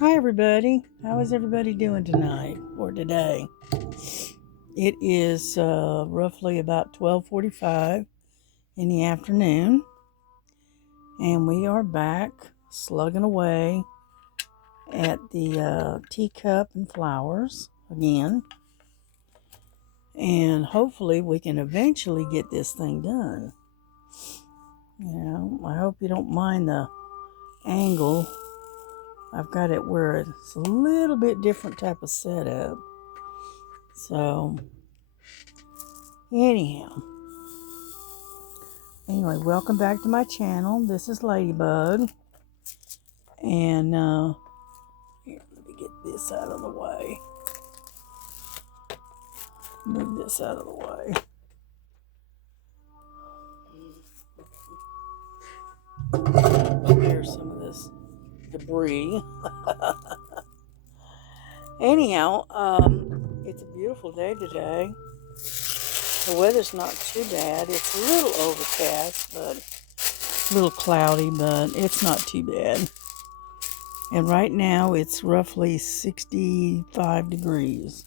Hi everybody. How is everybody doing tonight or today? It is roughly about 12:45 in the afternoon, and we are back slugging away at the teacup and flowers again. And hopefully we can eventually get this thing done. I hope you don't mind the angle. I've got it where it's a little bit different type of setup. So anyhow, anyway, welcome back to my channel. This is Ladybug. And here, let me get this out of the way. Move this out of the way. Here's some of this debris. Anyhow, it's a beautiful day today. The weather's not too bad. It's a little overcast, but a little cloudy, but it's not too bad. And right now it's roughly 65 degrees.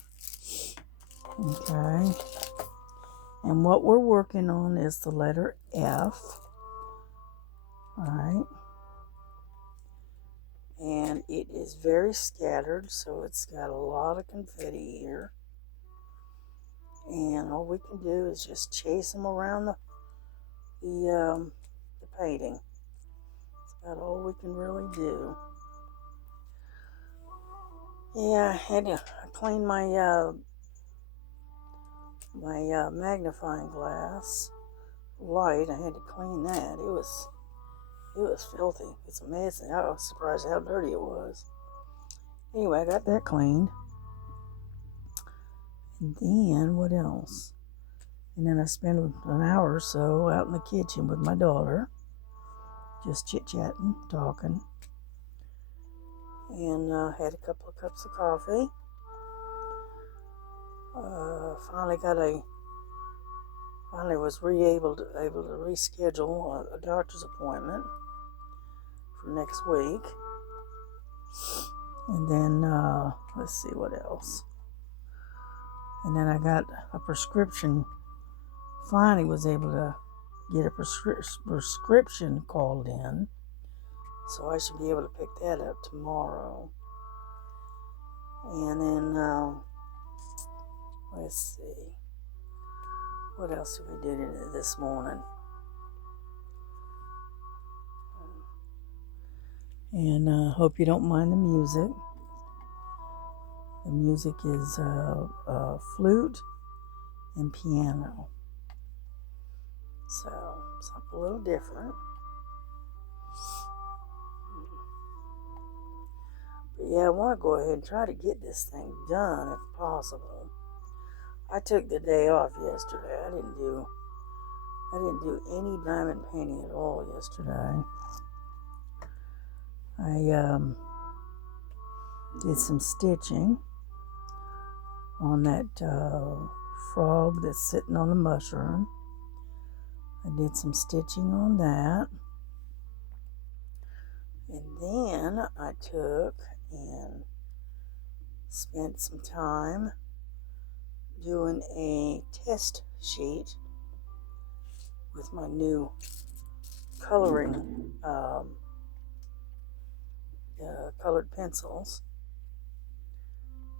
Okay. And what we're working on is the letter F. Alright. And it is very scattered, so it's got a lot of confetti here. And all we can do is just chase them around the painting. That's about all we can really do. Yeah, I had to clean my magnifying glass light. I had to clean that. It was filthy. It's amazing. I was surprised how dirty it was. Anyway, I got that cleaned. And then what else? And then I spent an hour or so out in the kitchen with my daughter, just chit-chatting, talking. And had a couple of cups of coffee. Finally was able to reschedule a doctor's appointment for next week. And then, let's see what else. And then I got a prescription. Finally was able to get a prescription called in. So I should be able to pick that up tomorrow. And then, let's see. What else did we do this morning? And hope you don't mind the music. The music is flute and piano. So, something a little different. But yeah, I want to go ahead and try to get this thing done if possible. I took the day off yesterday. I didn't do any diamond painting at all yesterday. I did some stitching on that frog that's sitting on the mushroom. I did some stitching on that. And then I took and spent some time doing a test sheet with my new coloring colored pencils.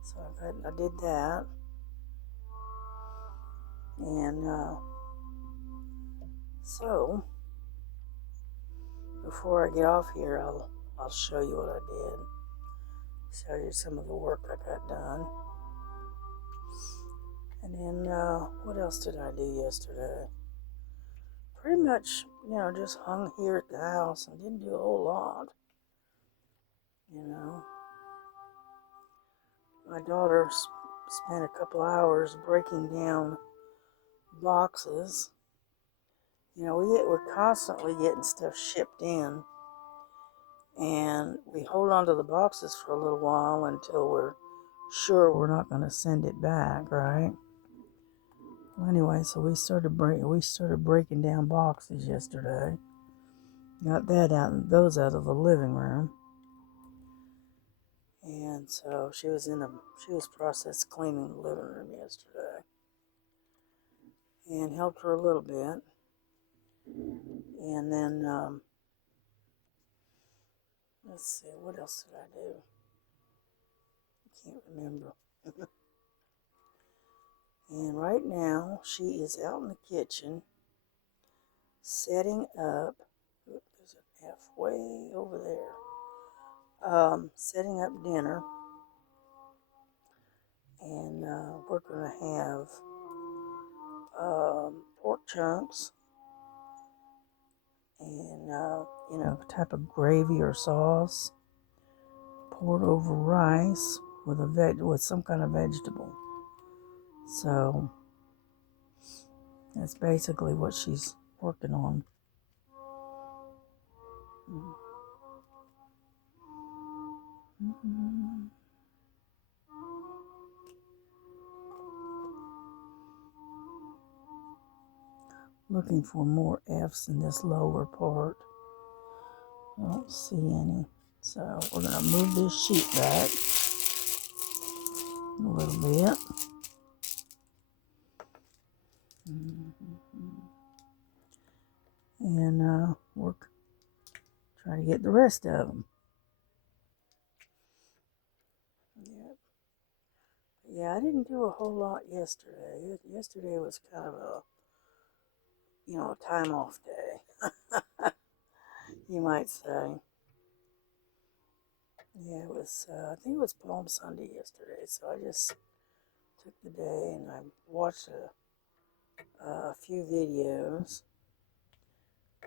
So I did that. And so before I get off here, I'll show you what I did. Show you some of the work I got done. And then what else did I do yesterday? Pretty much, just hung here at the house and didn't do a whole lot. My daughter spent a couple hours breaking down boxes. We're constantly getting stuff shipped in, and we hold on to the boxes for a little while until we're sure we're not going to send it back, right? Well, anyway, so we started breaking down boxes yesterday. Got those out of the living room. And so she was process cleaning the living room yesterday, and helped her a little bit. And then, let's see, what else did I do? I can't remember. And right now, she is out in the kitchen setting up. Oop, there's an F way over there. Setting up dinner, and we're going to have pork chunks and type of gravy or sauce poured over rice with some kind of vegetable. So that's basically what she's working on. Mm-hmm. Looking for more F's in this lower part. I don't see any. So we're going to move this sheet back a little bit. And work, try to get the rest of them. Yeah, I didn't do a whole lot yesterday. Yesterday was kind of a time off day, you might say. Yeah, it was, I think it was Palm Sunday yesterday, so I just took the day and I watched a few videos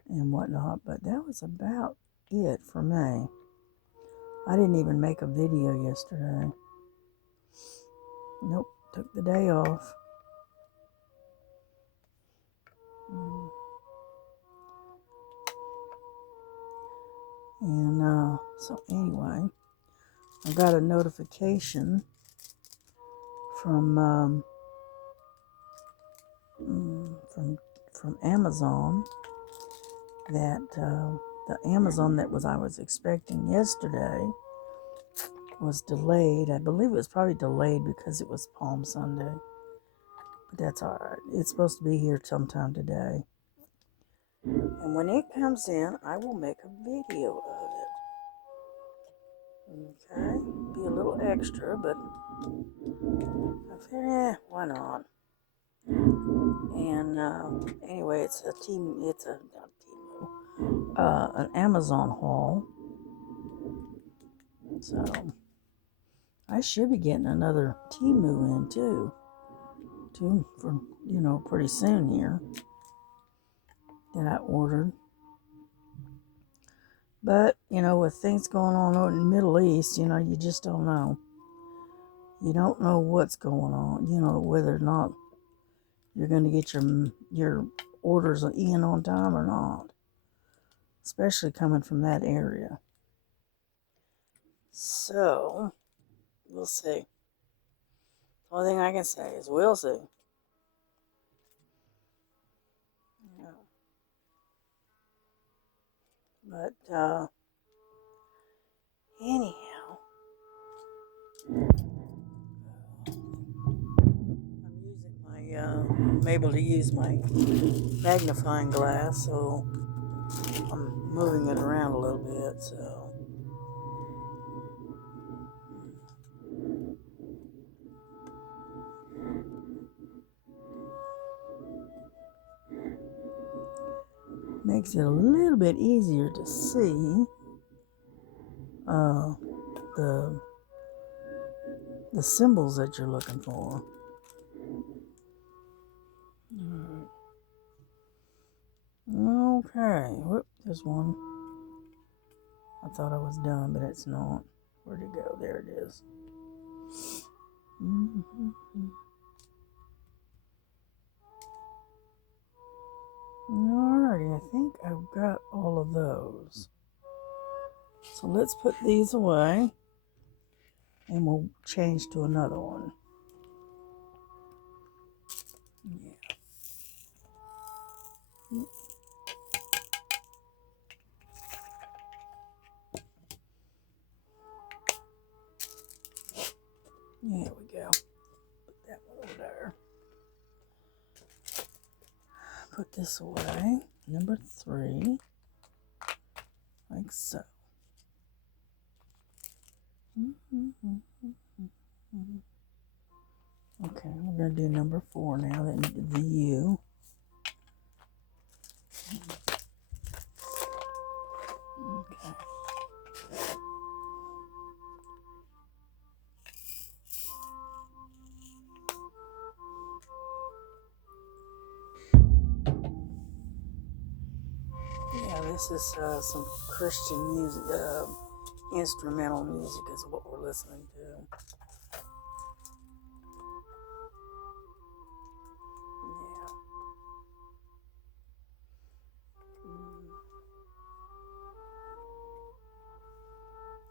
and whatnot, but that was about it for me. I didn't even make a video yesterday. Nope, took the day off. And so anyway, I got a notification from from Amazon that the Amazon that I was expecting yesterday was delayed. I believe it was probably delayed because it was Palm Sunday, but that's all right. It's supposed to be here sometime today, and when it comes in, I will make a video of it. Okay, be a little extra, but I figured, why not? And anyway, it's an Amazon haul. So I should be getting another Temu in too, for pretty soon here that I ordered. But with things going on out in the Middle East, you just don't know. You don't know what's going on. Whether or not you're going to get your orders in on time or not, especially coming from that area. So we'll see. The only thing I can say is we'll see. But anyhow, I'm able to use my magnifying glass, so I'm moving it around a little bit. So makes it a little bit easier to see the symbols that you're looking for. Okay, whoop, there's one. I thought I was done, but it's not. Where'd it go? There it is. Alrighty, I think I've got all of those. So let's put these away, and we'll change to another one. Yeah. There we go. Put that one over there. Put this away. Number 3. Like so. Okay, we're going to do number 4 now. That needed the U. Okay. Yeah, this is some Christian music, instrumental music is what we're listening to.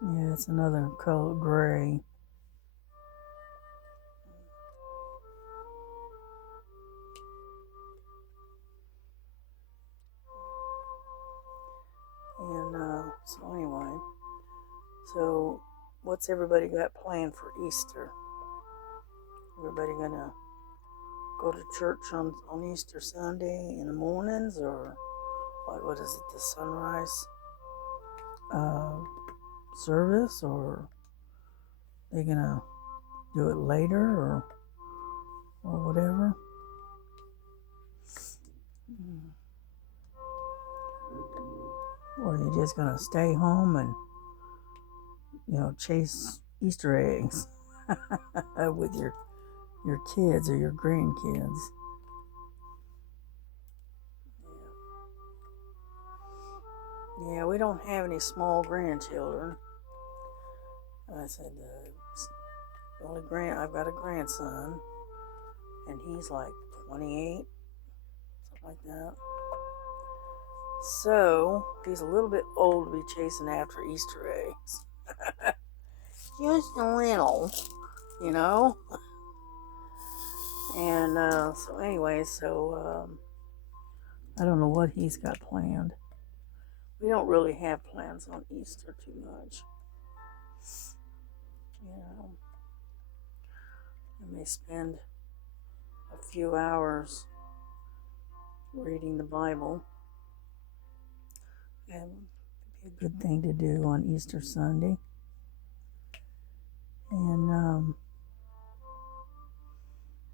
Yeah. Yeah, it's another color, gray. And so anyway, so what's everybody got planned for Easter? Everybody gonna go to church on Easter Sunday in the mornings, or what is it, the sunrise service, or they gonna do it later, or whatever? Or are you just gonna stay home and chase Easter eggs with your kids or your grandkids? Yeah, we don't have any small grandchildren. I said the only I've got a grandson, and he's like 28, something like that. So he's a little bit old to be chasing after Easter eggs. Just a little, you know. And so anyway, I don't know what he's got planned. We don't really have plans on Easter too much. I may spend a few hours reading the Bible. And it'd be a good thing to do on Easter Sunday. And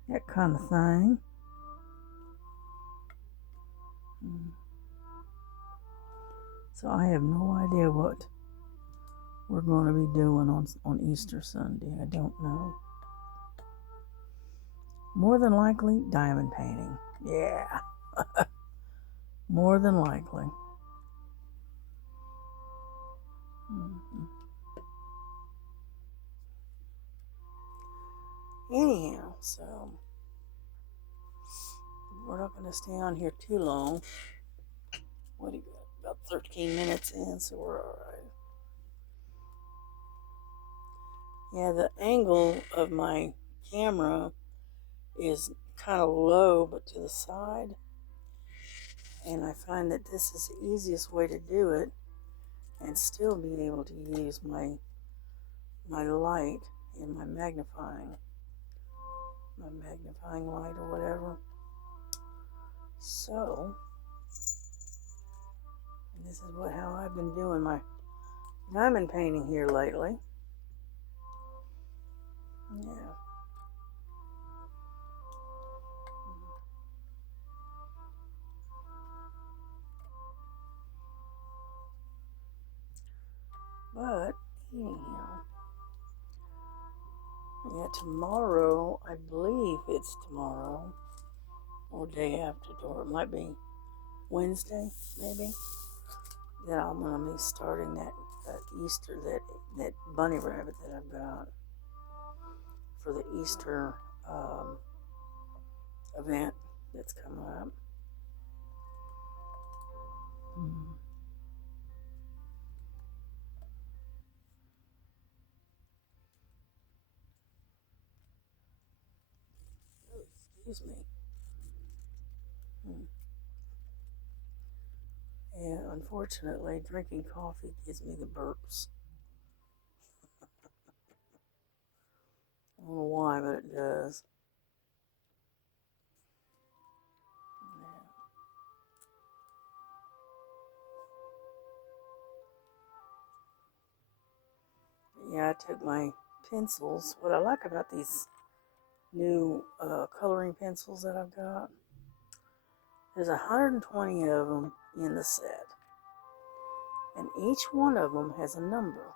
that kind of thing. So I have no idea what we're going to be doing on Easter Sunday. I don't know. More than likely, diamond painting. Yeah. More than likely. Mm-hmm. Anyhow, so we're not going to stay on here too long. What do you got? About 13 minutes in, so we're all right. Yeah, the angle of my camera is kind of low, but to the side. And I find that this is the easiest way to do it and still be able to use my light and my magnifying light or whatever. So, this is how I've been doing my diamond painting here lately. Yeah. But anyhow, yeah, tomorrow, I believe it's tomorrow or day after, or it might be Wednesday, maybe. Then I'm gonna be starting that Easter, that bunny rabbit that I've got for the Easter event that's coming up. Oh, excuse me. And unfortunately, drinking coffee gives me the burps. don't know why, but it does. Yeah, I took my pencils. What I like about these new coloring pencils that I've got, there's 120 of them in the set, and each one of them has a number,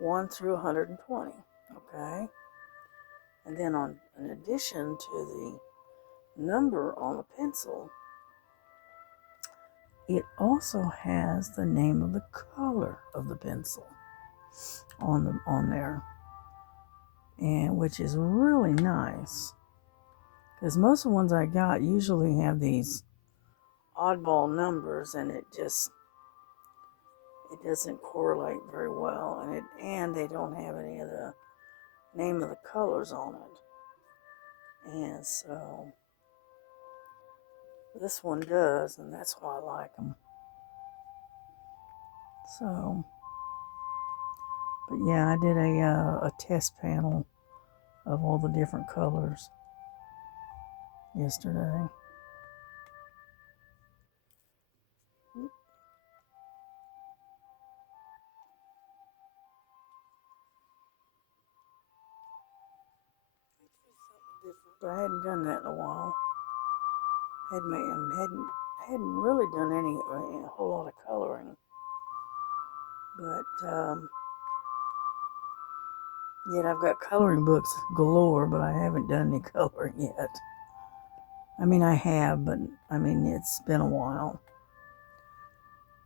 1 through 120. Okay, and then in addition to the number on the pencil, it also has the name of the color of the pencil on there, and which is really nice, because most of the ones I got usually have these oddball numbers, and it doesn't correlate very well, and they don't have any of the name of the colors on it, and so this one does, and that's why I like them. So, but yeah, I did a test panel of all the different colors yesterday. But I hadn't done that in a while. Hadn't really done a whole lot of coloring, but yet I've got coloring books galore, but I haven't done any coloring yet. I mean, I have, but I mean, it's been a while.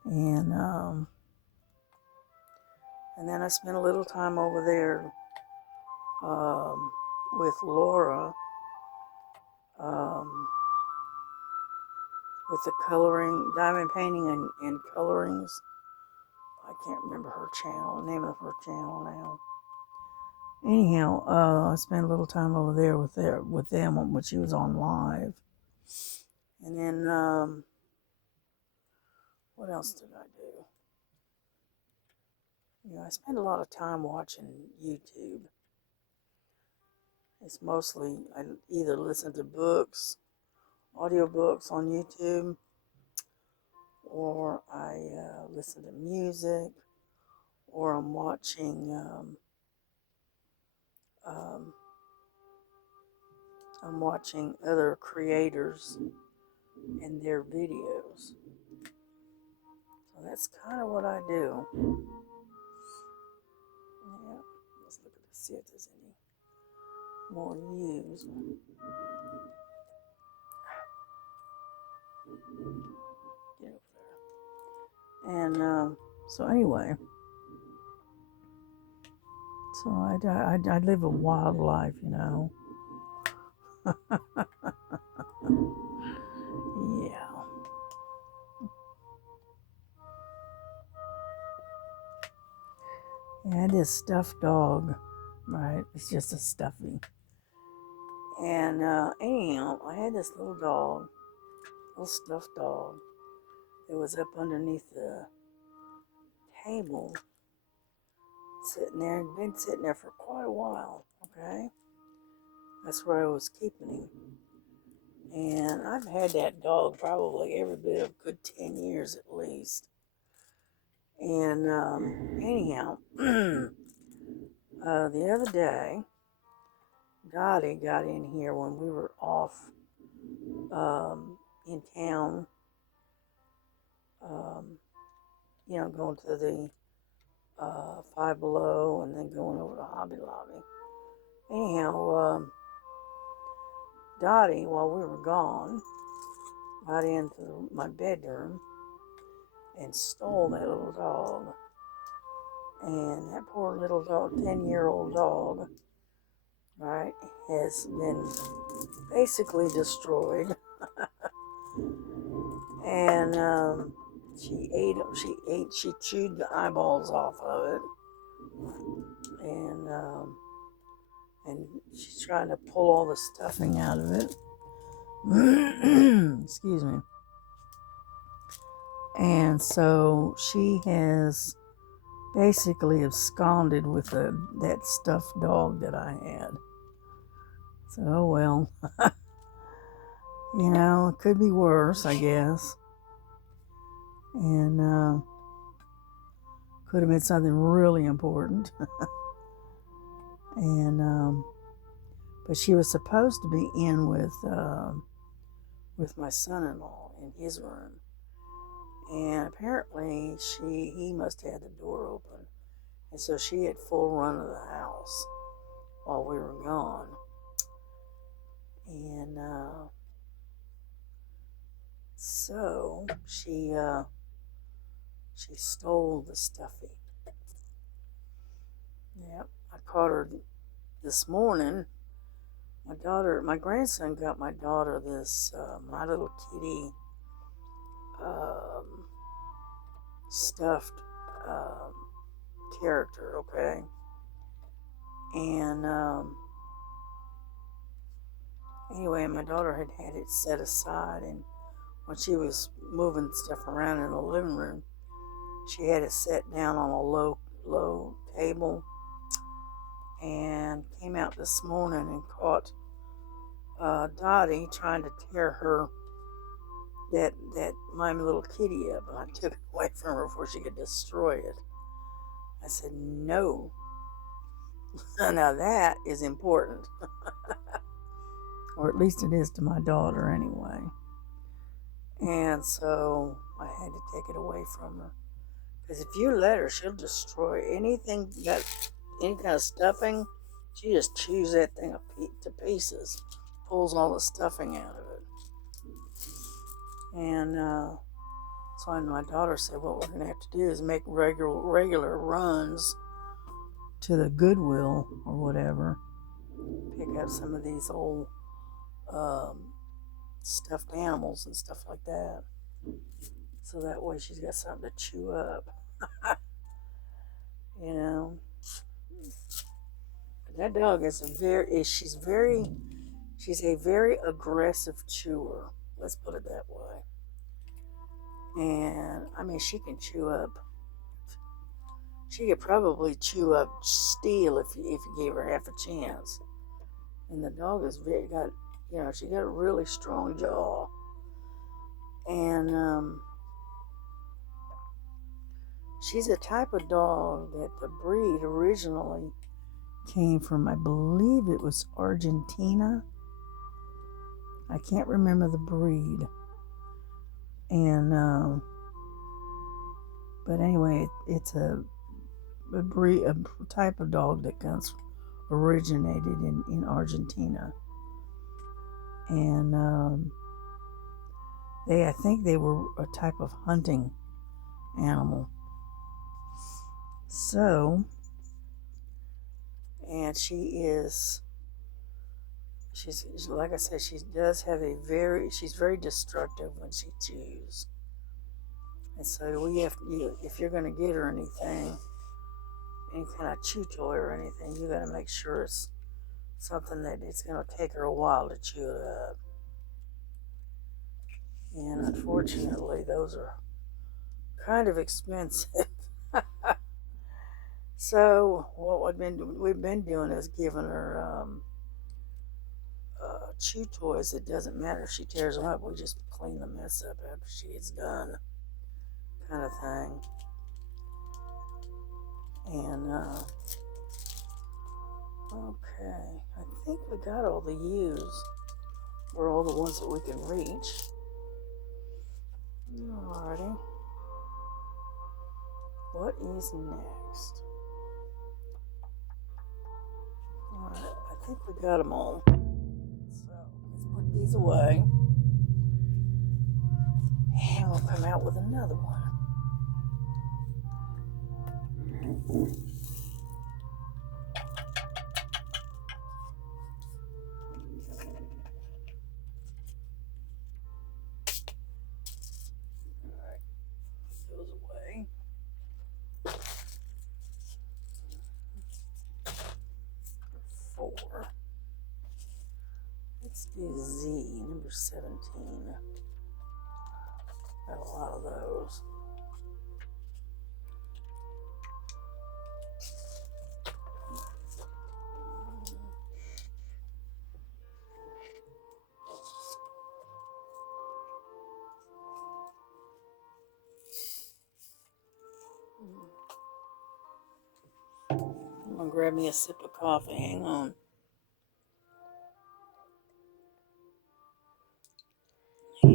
And then I spent a little time over there with Laura with the coloring, diamond painting and colorings. I can't remember her channel, the name of her channel now. Anyhow, I spent a little time over there with them when she was on live. And then, what else did I do? You know, I spend a lot of time watching YouTube. It's mostly, I either listen to books, audiobooks on YouTube, or I listen to music, or I'm watching other creators and their videos. So that's kind of what I do. Yeah, let's look at this, see if there's any more news. Get over there. And so anyway, so I live a wild life, you know. Yeah. I had this stuffed dog, right? It's just a stuffy. And anyhow, I had this little dog, little stuffed dog, that was up underneath the table, sitting there, and been sitting there for quite a while, okay? That's where I was keeping him. And I've had that dog probably every bit of good 10 years at least. And anyhow, the other day, Dottie got in here when we were off in town, you know, going to the Five Below and then going over to Hobby Lobby. Anyhow, Dottie, while we were gone, got into my bedroom and stole that little dog. And that poor little dog, 10-year-old dog, right, has been basically destroyed. And she chewed the eyeballs off of it. And she's trying to pull all the stuffing out of it. Excuse me. And so she has basically absconded with that stuffed dog that I had. So, oh well. It could be worse, I guess. And could have been something really important. And but she was supposed to be in with my son-in-law in his room, and apparently he must have had the door open, and so she had full run of the house while we were gone. And so she stole the stuffy. Yep, I caught her this morning. My grandson got my daughter this My Little Kitty stuffed character, okay? And anyway, my daughter had it set aside, and when she was moving stuff around in the living room, she had it set down on a low table, and came out this morning and caught Dottie trying to tear her that My Little Kitty up, and I took it away from her before she could destroy it. I said, no. Now that is important. Or at least it is to my daughter anyway. And so I had to take it away from her. Because if you let her, she'll destroy anything got any kind of stuffing. She just chews that thing to pieces, pulls all the stuffing out of it. And so my daughter said, what we're going to have to do is make regular runs to the Goodwill or whatever, pick up some of these old stuffed animals and stuff like that. So that way she's got something to chew up. That dog is she's a very aggressive chewer. Let's put it that way. And I mean, she can chew up. She could probably chew up steel if you gave her half a chance. And the dog has she got a really strong jaw. And she's a type of dog that the breed originally came from, I believe it was Argentina. I can't remember the breed. And but anyway, it's a type of dog that originated in Argentina. And I think they were a type of hunting animal. So, and she's like I said, she's very destructive when she chews. And so if you're going to get her anything, any kind of chew toy or anything, you got to make sure it's something that it's going to take her a while to chew it up. And unfortunately, those are kind of expensive. So what we've been doing is giving her chew toys. It doesn't matter if she tears them up. We just clean the mess up after she gets done, kind of thing. And okay, I think we got all the U's, or all the ones that we can reach. Alrighty. What is next? Alright, I think we got them all. So let's put these away. And we'll come out with another one. Alright, put those away. Four. Let's do Z, number 17. Got a lot of those. I'm gonna grab me a sip of coffee. Hang on. Yeah.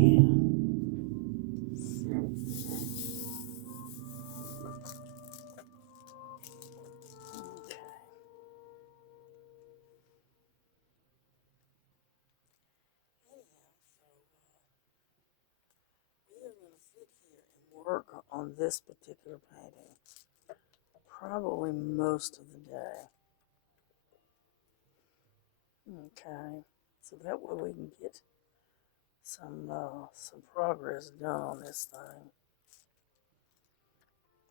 Okay. We are gonna sit here and work on this particular painting probably most of the day. Okay. So that way we can get some progress done on this thing.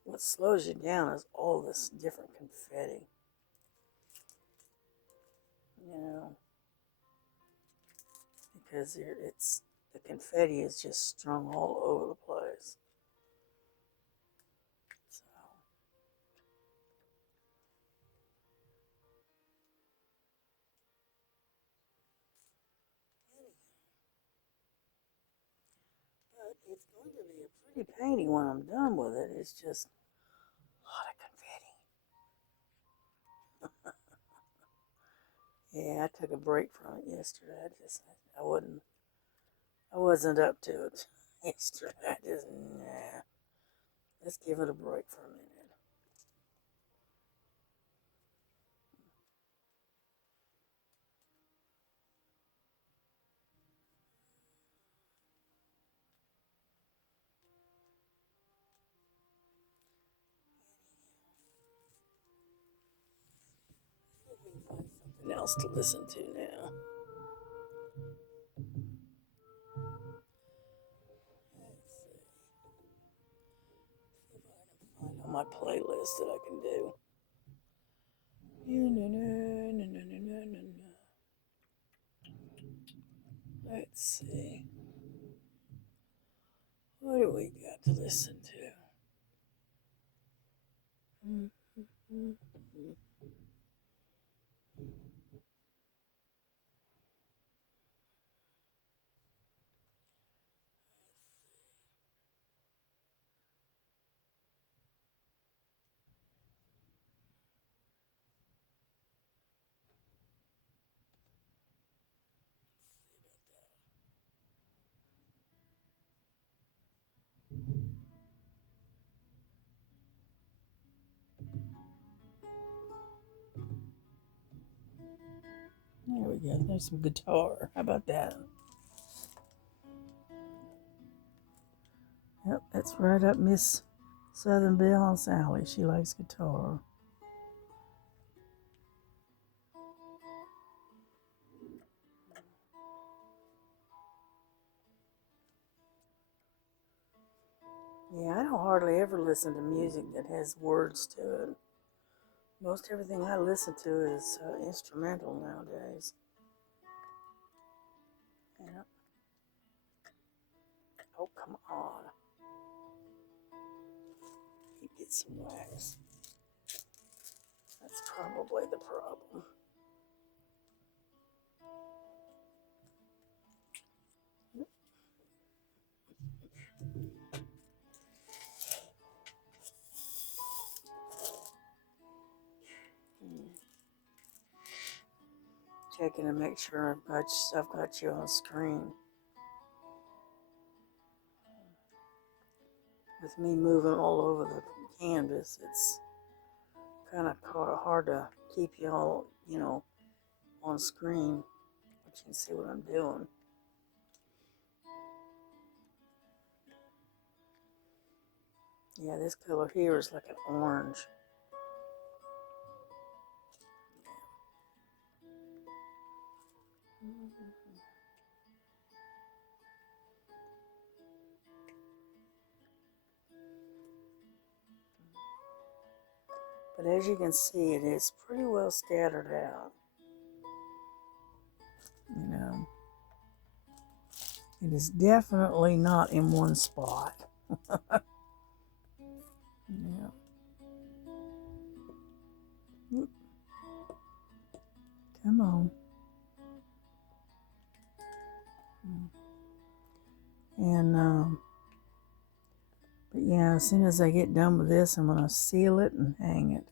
What slows you down is all this different confetti. You know, because it's the confetti is just strung all over the place. So, but it's going to be a pretty painting when I'm done with it. It's just a lot of confetti. Yeah, I took a break from it yesterday. I wasn't up to it yesterday. I just nah. Let's give it a break for a minute. See if we can find something else to listen to now. Let's see. See if I can find on my playlist that I can do. Let's see. What do we got to listen to? There we go. There's some guitar. How about that? Yep, that's right up Miss Southern Belle's alley. She likes guitar. Yeah, I don't hardly ever listen to music that has words to it. Most everything I listen to is instrumental nowadays. Yeah. Oh, come on. You get some wax. That's probably the problem. Checking to make sure I've got you on screen. With me moving all over the canvas, it's kind of hard to keep you all, on screen, but you can see what I'm doing. Yeah, this color here is like an orange. But as you can see, it is pretty well scattered out. You know, it is definitely not in one spot. Yeah. Oop. Come on. And But yeah, as soon as I get done with this, I'm going to seal it and hang it.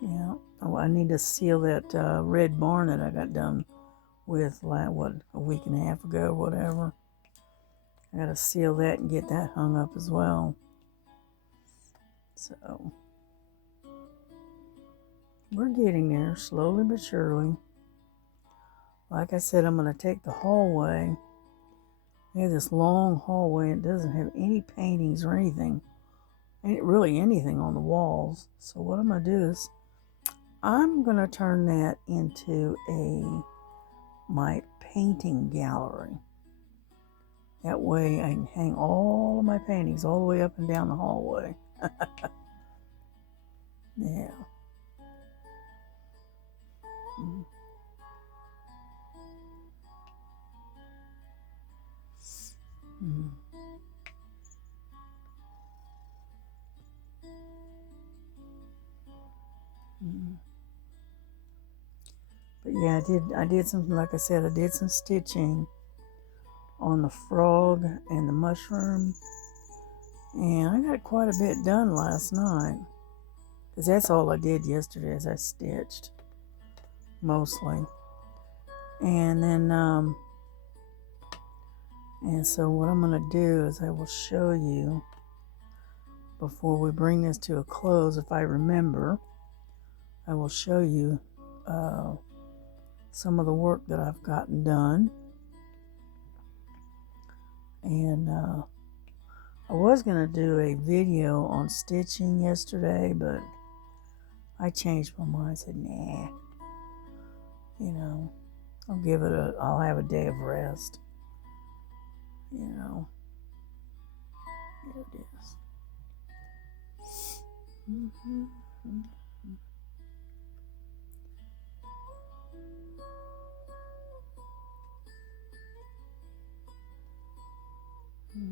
Yeah. Oh, I need to seal that red barn that I got done with, like, what, a week and a half ago, whatever. I got to seal that and get that hung up as well. So, we're getting there, slowly but surely. Like I said, I'm going to take the hallway. We have this long hallway. It doesn't have any paintings or anything. Ain't really anything on the walls. So what I'm going to do is I'm going to turn that into my painting gallery. That way I can hang all of my paintings all the way up and down the hallway. Yeah. Mm. Mm. Mm. But yeah, I did something, like I said, I did some stitching on the frog and the mushroom. And I got quite a bit done last night. Because that's all I did yesterday is I stitched. Mostly. And then, and so what I'm going to do is I will show you, before we bring this to a close, if I remember, I will show you some of the work that I've gotten done. And I was going to do a video on stitching yesterday, but I changed my mind. I said, nah, I'll have a day of rest. Here it is. Mm-hmm. Mm-hmm. Okay,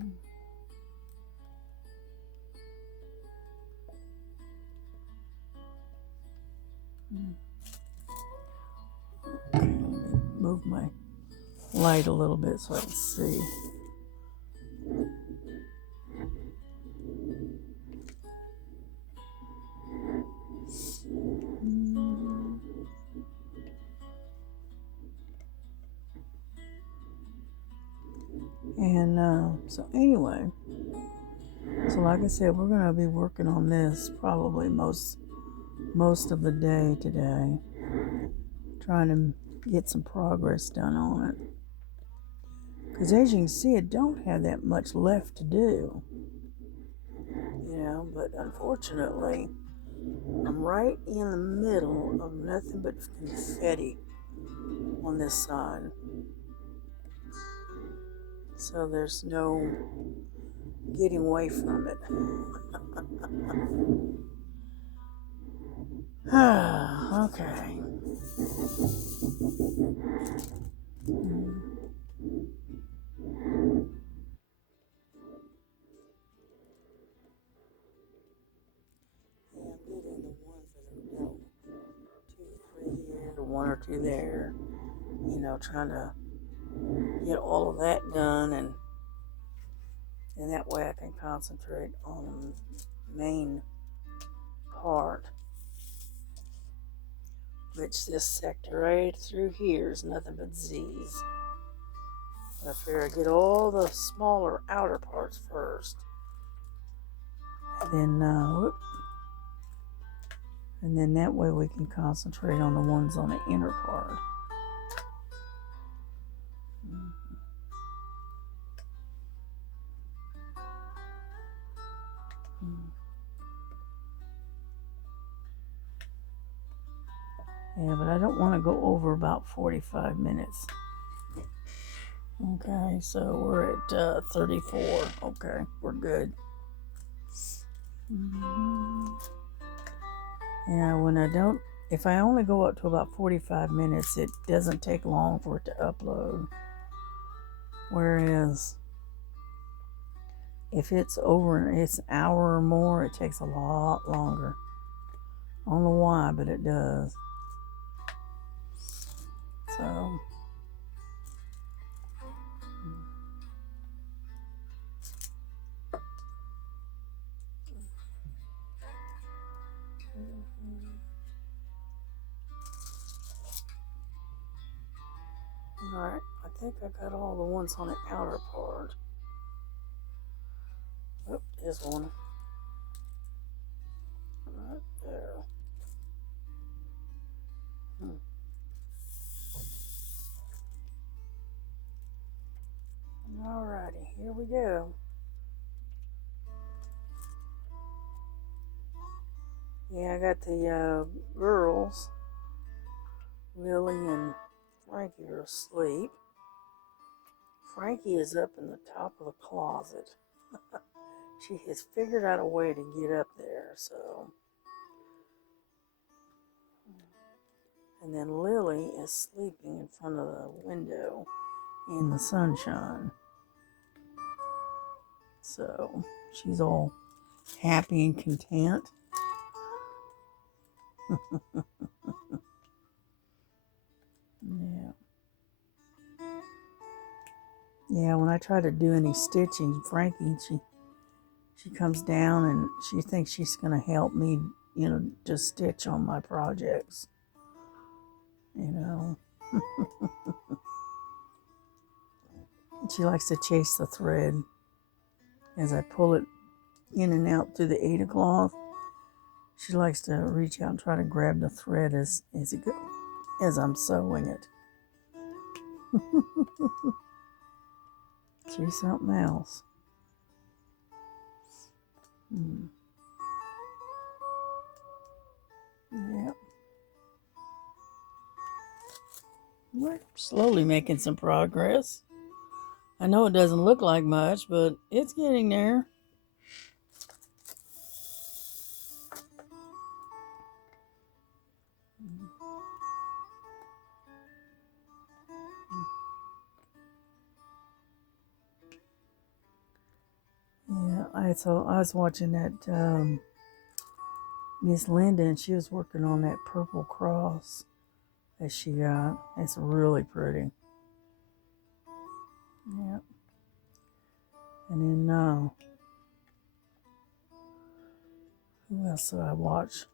let me move my light a little bit so I can see. And so anyway, so like I said, we're going to be working on this probably most of the day today, trying to get some progress done on it. Because as you can see, I don't have that much left to do. But unfortunately, I'm right in the middle of nothing but confetti on this side. So there's no getting away from it. Okay. One or two there, trying to get all of that done, and that way I can concentrate on the main part, which this sector right through here is nothing but Z's. But I figure I get all the smaller outer parts first, and then that way we can concentrate on the ones on the inner part. Yeah, but I don't want to go over about 45 minutes. Okay, so we're at 34. Okay, we're good. Yeah, if I only go up to about 45 minutes, it doesn't take long for it to upload. Whereas if it's an hour or more, it takes a lot longer. I don't know why, but it does. So, think I got all the ones on the outer part. Oh, there's one. Right there. Alrighty, here we go. Yeah, I got the girls, Lily and Frankie, are asleep. Frankie is up in the top of the closet. She has figured out a way to get up there, so. And then Lily is sleeping in front of the window in the sunshine. So she's all happy and content. Yeah. Yeah, when I try to do any stitching, Frankie, she comes down and she thinks she's going to help me, just stitch on my projects. She likes to chase the thread as I pull it in and out through the Aida cloth. She likes to reach out and try to grab the thread as it goes, as I'm sewing it. She's something else. Yep. We're slowly making some progress. I know it doesn't look like much, but it's getting there. Yeah, I was watching that Miss Linda, and she was working on that purple cross that she got. It's really pretty. Yeah. And then who else did I watch?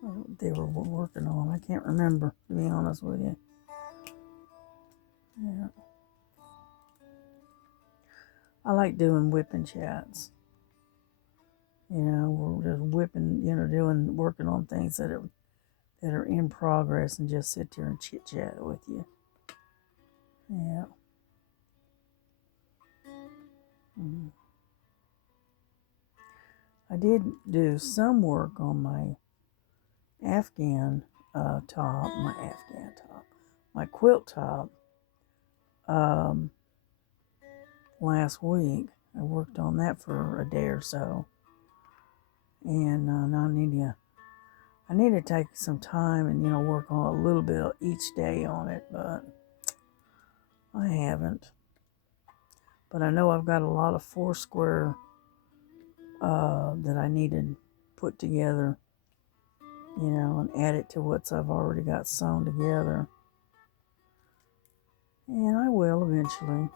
What they were working on. I can't remember, to be honest with you. Yeah. I like doing whipping chats. We're just whipping, working on things that are in progress, and just sit there and chit chat with you. Yeah. I did do some work on my Afghan top, my quilt top. Last week, I worked on that for a day or so, and now I need to take some time and work on a little bit each day on it, but I haven't. But I know I've got a lot of Foursquare that I need to put together, and add it to what I've already got sewn together. And I will eventually.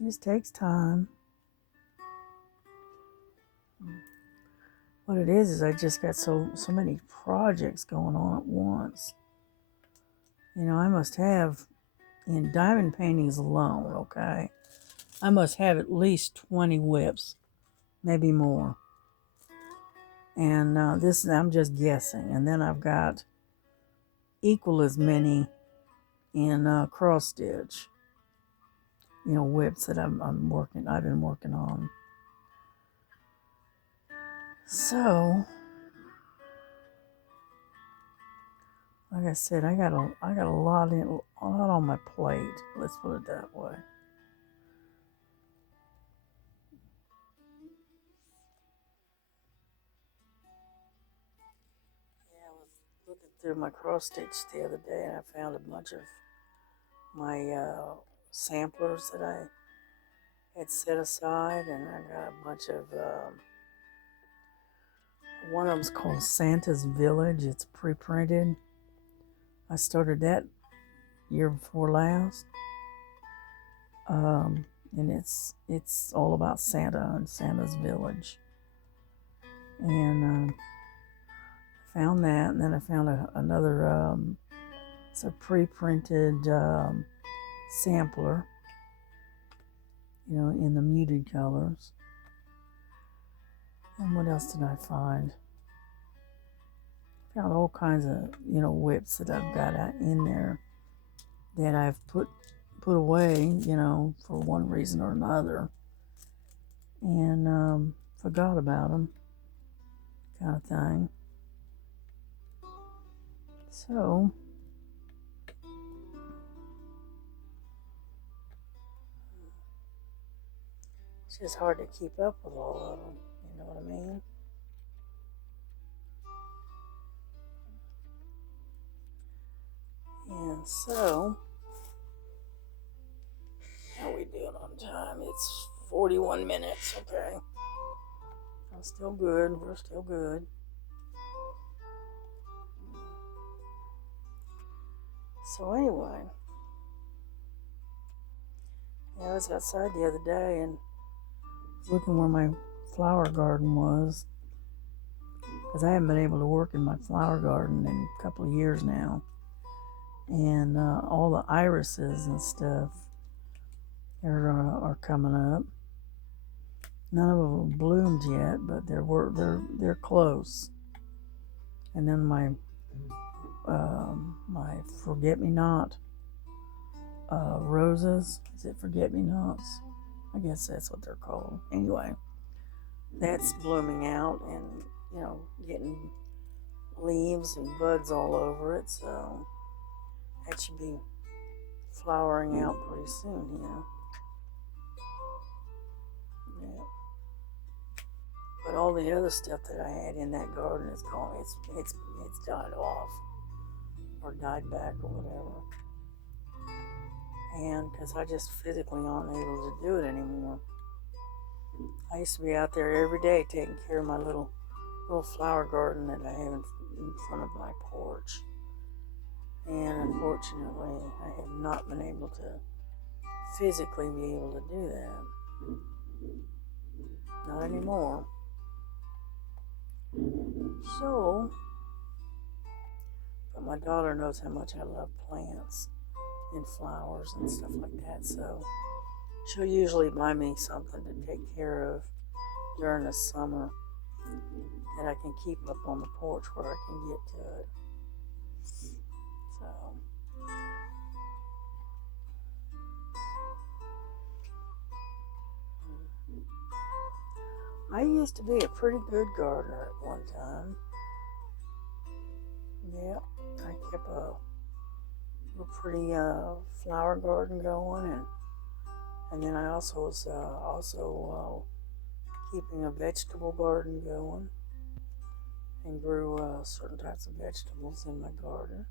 It just takes time. What it is I just got so many projects going on at once. I must have, in diamond paintings alone, okay, I must have at least 20 whips, maybe more. And this, I'm just guessing. And then I've got equal as many in cross stitch, whips that I've been working on. So, like I said, I got a lot on my plate. Let's put it that way. Yeah, I was looking through my cross stitch the other day, and I found a bunch of my samplers that I had set aside, and I got a bunch of. One of them's called Santa's Village. It's pre-printed. I started that year before last. And it's all about Santa and Santa's Village. And Found that, and then I found another, it's a pre-printed sampler, in the muted colors. And what else did I find? Found all kinds of, whips that I've got in there that I've put away, for one reason or another, and forgot about them, kind of thing. So, it's just hard to keep up with all of them, you know what I mean? And so, how we doing on time? It's 41 minutes, okay. I'm still good, we're still good. So anyway, I was outside the other day and looking where my flower garden was, because I haven't been able to work in my flower garden in a couple of years now. And all the irises and stuff are coming up. None of them have bloomed yet, but they're close. And then my forget-me-not roses. Is it forget-me-nots? I guess that's what they're called. Anyway, that's blooming out and getting leaves and buds all over it. So that should be flowering out pretty soon here. Yeah. But all the other stuff that I had in that garden is gone. It's died off or died back or whatever. And because I just physically aren't able to do it anymore. I used to be out there every day taking care of my little flower garden that I have in front of my porch. And unfortunately, I have not been able to physically be able to do that. Not anymore. So, but my daughter knows how much I love plants and flowers and stuff like that, so she'll usually buy me something to take care of during the summer that I can keep up on the porch where I can get to it. So, I used to be a pretty good gardener at one time. Yeah, I kept a pretty flower garden going, and then I also was keeping a vegetable garden going, and grew certain types of vegetables in my garden.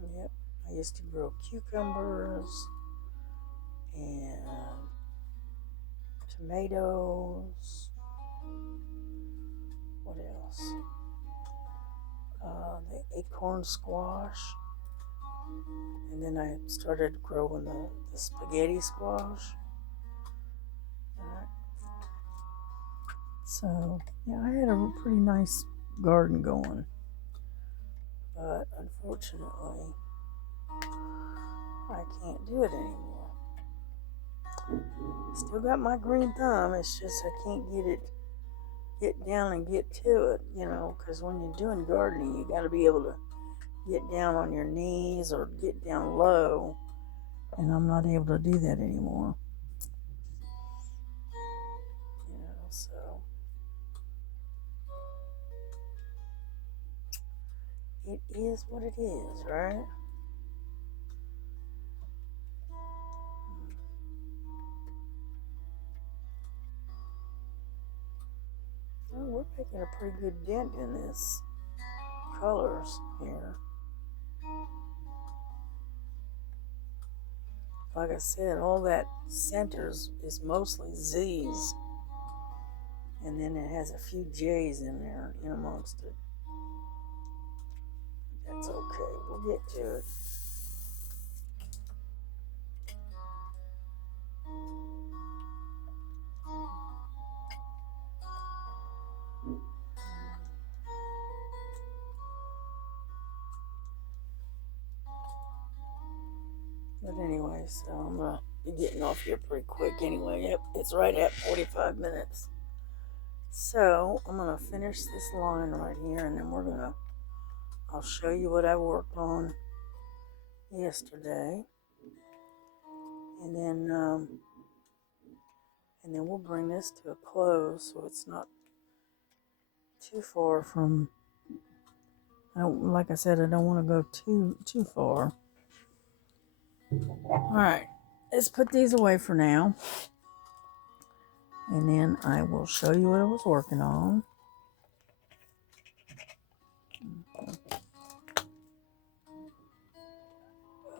Yep, I used to grow cucumbers and tomatoes. What else? The acorn squash. And then I started growing the spaghetti squash. So, yeah, I had a pretty nice garden going. But unfortunately, I can't do it anymore. Still got my green thumb, it's just I can't get down and get to it, because when you're doing gardening, you got to be able to get down on your knees or get down low, and I'm not able to do that anymore. So it is what it is, right? Well, we're making a pretty good dent in this colors here. Like I said, all that centers is mostly Z's. And then it has a few J's in there, in amongst it. That's okay, we'll get to it. Anyway, so I'm gonna be getting off here pretty quick anyway. Yep, it's right at 45 minutes. So I'm gonna finish this line right here, and then I'll show you what I worked on yesterday, and then we'll bring this to a close so it's not too far from. Like I said, I don't want to go too far. All right, let's put these away for now, and then I will show you what I was working on.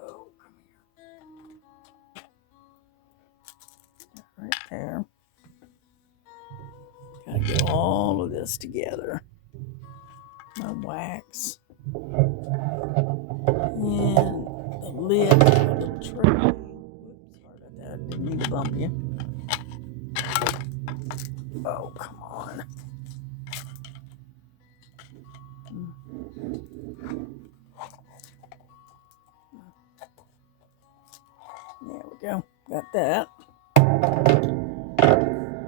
Oh, come here. Right there. Gotta get all of this together. My wax. And the lid of the tray. Whoops, sorry about that. Didn't mean to bump you. Oh, come on. There we go. Got that.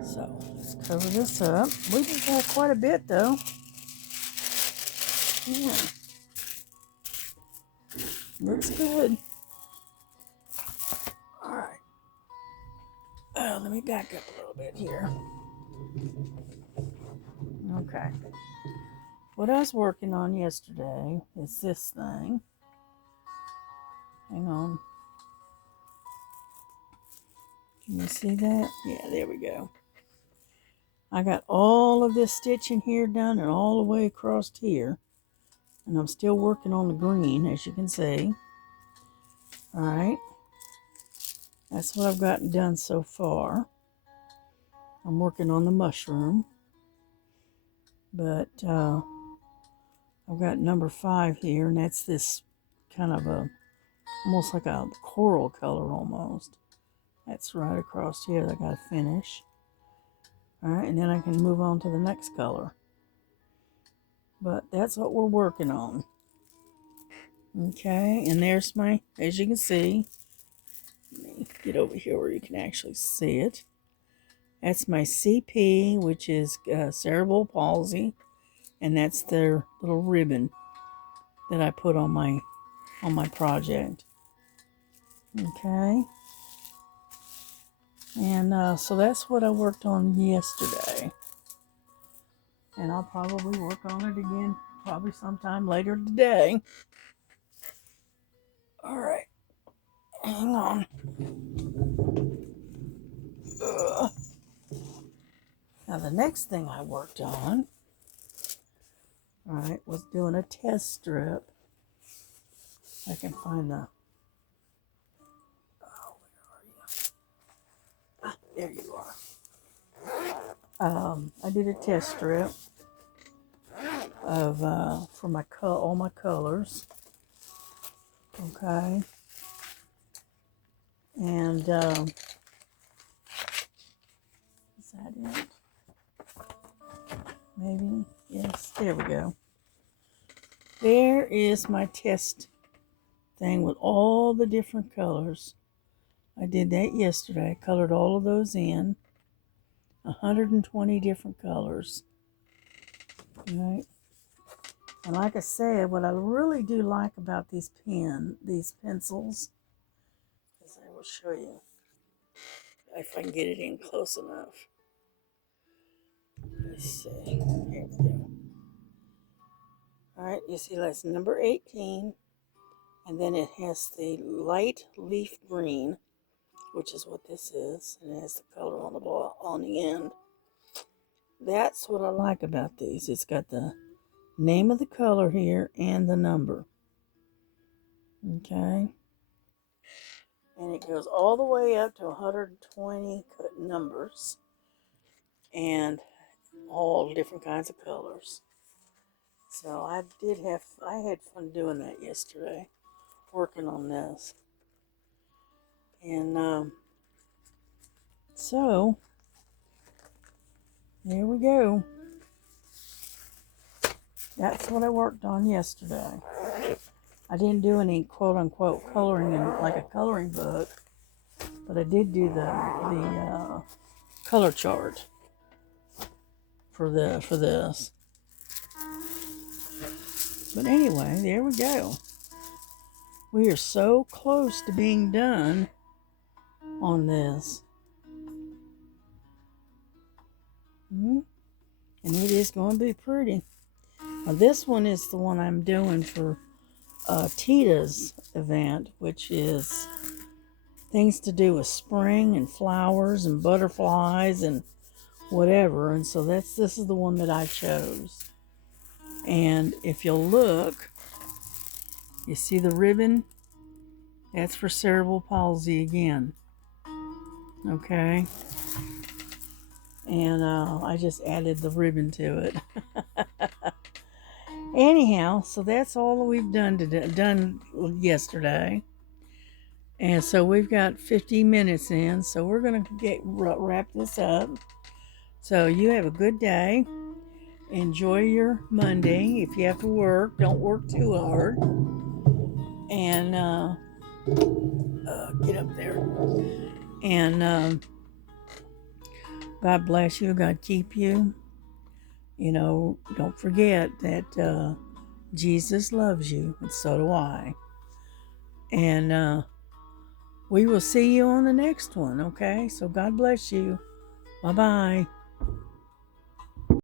So let's cover this up. We just got quite a bit though. Yeah. Looks good. Alright. Let me back up a little bit here. Okay. What I was working on yesterday is this thing. Hang on. Can you see that? Yeah, there we go. I got all of this stitching here done and all the way across here. And I'm still working on the green, as you can see. Alright. That's what I've gotten done so far. I'm working on the mushroom. But I've got number 5 here, and that's this kind of almost like a coral color almost. That's right across here that I gotta finish. Alright, and then I can move on to the next color. But that's what we're working on. Okay, and there's my, as you can see, let me get over here where you can actually see it. That's my CP, which is cerebral palsy, and that's their little ribbon that I put on my project. Okay, and so that's what I worked on yesterday, and I'll probably work on it again probably sometime later today. All right, hang on. Now the next thing I worked on, all right, was doing a test strip. I can find the, oh, where are you? Ah, there you are. I did a test strip of for my all my colors. Okay, and is that it? Maybe, yes, there we go. There is my test thing with all the different colors. I did that yesterday. I colored all of those in. 120 different colors. All right. And like I said, what I really do like about these pencils, is I will show you if I can get it in close enough. Let's see. Here we go. All right, you see that's number 18, and then it has the light leaf green, which is what this is, and it has the color on the ball on the end. That's what I like about these. It's got the name of the color here and the number. Okay. And it goes all the way up to 120 numbers and all different kinds of colors. So I had fun doing that yesterday, working on this. And so there we go. That's what I worked on yesterday. I didn't do any quote unquote coloring in like a coloring book, but I did do the color chart for this. But anyway, there we go. We are so close to being done on this. And it is going to be pretty. Now, this one is the one I'm doing for Tita's event, which is things to do with spring and flowers and butterflies and whatever. And so this is the one that I chose. And if you'll look, you see the ribbon? That's for cerebral palsy again. Okay. And I just added the ribbon to it. Anyhow, so that's all that we've done yesterday. And so we've got 50 minutes in, so we're going to wrap this up. So you have a good day. Enjoy your Monday. If you have to work, don't work too hard. And get up there. And God bless you. God keep you. You know, don't forget that Jesus loves you, and so do I. And we will see you on the next one, okay? So God bless you. Bye-bye.